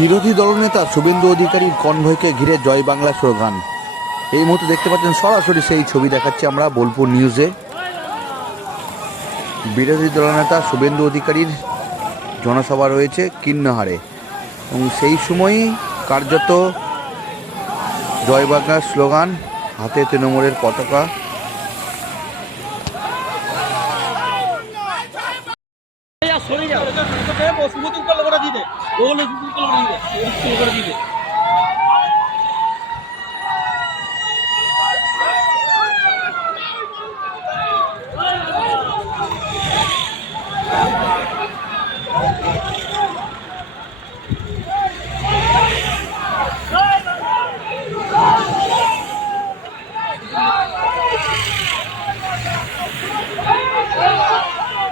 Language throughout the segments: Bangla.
বিরোধী দলনেতা শুভেন্দু অধিকারীর কনভয়কে ঘিরে জয় বাংলা স্লোগান। এই মুহূর্তে দেখতে পাচ্ছেন সরাসরি সেই ছবি দেখাচ্ছি আমরা বোলপুর নিউজে। বিরোধী দলনেতা শুভেন্দু অধিকারীর জনসভা রয়েছে কিন্নহারে। এবং সেই সময়ই কার্যত জয় বাংলার স্লোগান, হাতে তৃণমূলের পতাকা। সরে যাও। সুমতুল কল করে দিতে ও হলো সুমতুল দিতে করে দিতে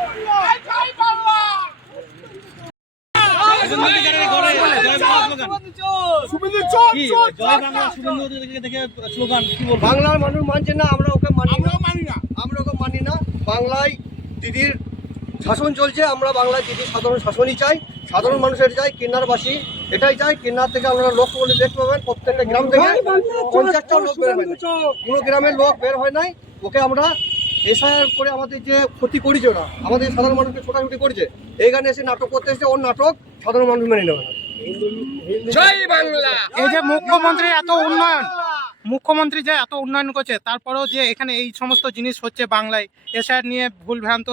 শুভেন্দু অধিকারীর ঘরে জয় বাংলা স্লোগান কি জয় বাংলা শুভেন্দু অধিকারীকে দেখে স্লোগান কি বলব বাংলার মানুষ মানছে না আমরা ওকে মানি না। আমরা ওকে মানি না। বাংলায় দিদির শাসন চলছে আমরা বাংলায় দিদির সাধারণ শাসনই চাই সাধারণ মানুষের চাই কিন্নারবাসী এটাই চাই। কিন্নার থেকে আপনারা লোক বলে দেখতে পাবেন প্রত্যেকটা গ্রাম থেকে পঞ্চাশটা লোক বের হয় নাই। কোনো গ্রামের লোক বের হয় নাই। ওকে আমরা এসআইআর করে আমাদের যে ক্ষতি করেছে ওরা আমাদের সাধারণ মানুষকে ছোটাছুটি করেছে এইখানে এসে নাটক করতে এসে ওর নাটক সাধারণ মানুষ মেনে নেবে না। এই যে মুখ্যমন্ত্রী এত উন্নয়ন মুখ্যমন্ত্রী যে এত উন্নয়ন করছে তারপরেও যে এখানে এই সমস্ত জিনিস হচ্ছে বাংলায় এসআর নিয়ে ভুল ভ্রান্ত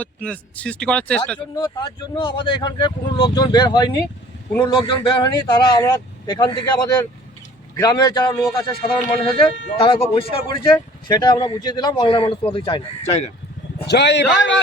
সৃষ্টি করার চেষ্টা। জন্য তার জন্য আমাদের এখানকার কোনো লোকজন বের হয়নি কোনো লোকজন বের হয়নি তারা আমরা এখান থেকে আমাদের গ্রামের যারা লোক আছে সাধারণ মানুষ আছে তারা খুব পরিষ্কার করেছে সেটা আমরা বুঝিয়ে দিলাম বাংলার মানুষ তোমাদের চাই না। জয় বাংলা!